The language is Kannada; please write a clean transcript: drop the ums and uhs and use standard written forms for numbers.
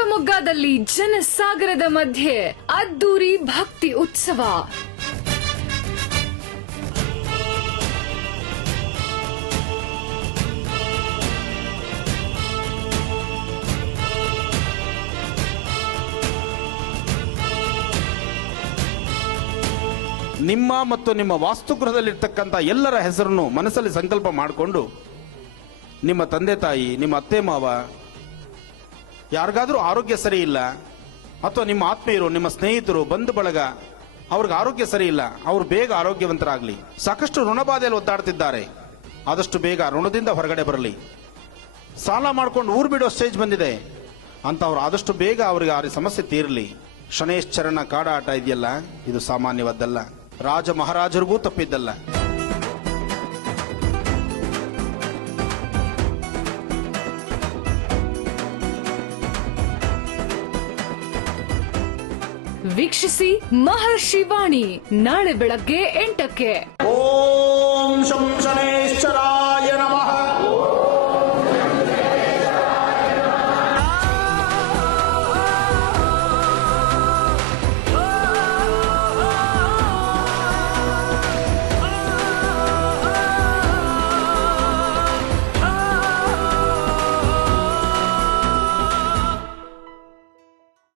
ಶಿವಮೊಗ್ಗದಲ್ಲಿ ಜನಸಾಗರದ ಮಧ್ಯೆ ಅದ್ದೂರಿ ಭಕ್ತಿ ಉತ್ಸವ. ನಿಮ್ಮ ಮತ್ತು ನಿಮ್ಮ ವಾಸ್ತುಗೃಹದಲ್ಲಿರ್ತಕ್ಕಂಥ ಎಲ್ಲರ ಹೆಸರನ್ನು ಮನಸ್ಸಲ್ಲಿ ಸಂಕಲ್ಪ ಮಾಡಿಕೊಂಡು ನಿಮ್ಮ ತಂದೆ ತಾಯಿ, ನಿಮ್ಮ ಅತ್ತೆ ಮಾವ, ಯಾರಿಗಾದ್ರೂ ಆರೋಗ್ಯ ಸರಿ ಇಲ್ಲ ಅಥವಾ ನಿಮ್ಮ ಆತ್ಮೀಯರು, ನಿಮ್ಮ ಸ್ನೇಹಿತರು, ಬಂಧು ಬಳಗ ಅವ್ರಿಗೆ ಆರೋಗ್ಯ ಸರಿ ಇಲ್ಲ, ಅವ್ರು ಬೇಗ ಆರೋಗ್ಯವಂತರಾಗಲಿ. ಸಾಕಷ್ಟು ಋಣಬಾಧೆಯಲ್ಲಿ ಒದ್ದಾಡ್ತಿದ್ದಾರೆ, ಆದಷ್ಟು ಬೇಗ ಋಣದಿಂದ ಹೊರಗಡೆ ಬರಲಿ. ಸಾಲ ಮಾಡ್ಕೊಂಡು ಊರು ಬಿಡೋ ಸ್ಟೇಜ್ ಬಂದಿದೆ ಅಂತವ್ರು ಆದಷ್ಟು ಬೇಗ ಅವರಿಗೆ ಆ ಸಮಸ್ಯೆ ತೀರಲಿ. ಶನೇಶ್ಚರನ ಕಾಡಾಟ ಇದೆಯಲ್ಲ, ಇದು ಸಾಮಾನ್ಯವಾದ್ದಲ್ಲ, ರಾಜ ಮಹಾರಾಜರಿಗೂ ತಪ್ಪಿದ್ದಲ್ಲ. ವೀಕ್ಷಿಸಿ ಮಹರ್ಷಿ ವಾಣಿ ನಾಳೆ ಬೆಳಗ್ಗೆ 8ಕ್ಕೆ. ಓಂ ಶಂ ಶನೇಶ್ಚರ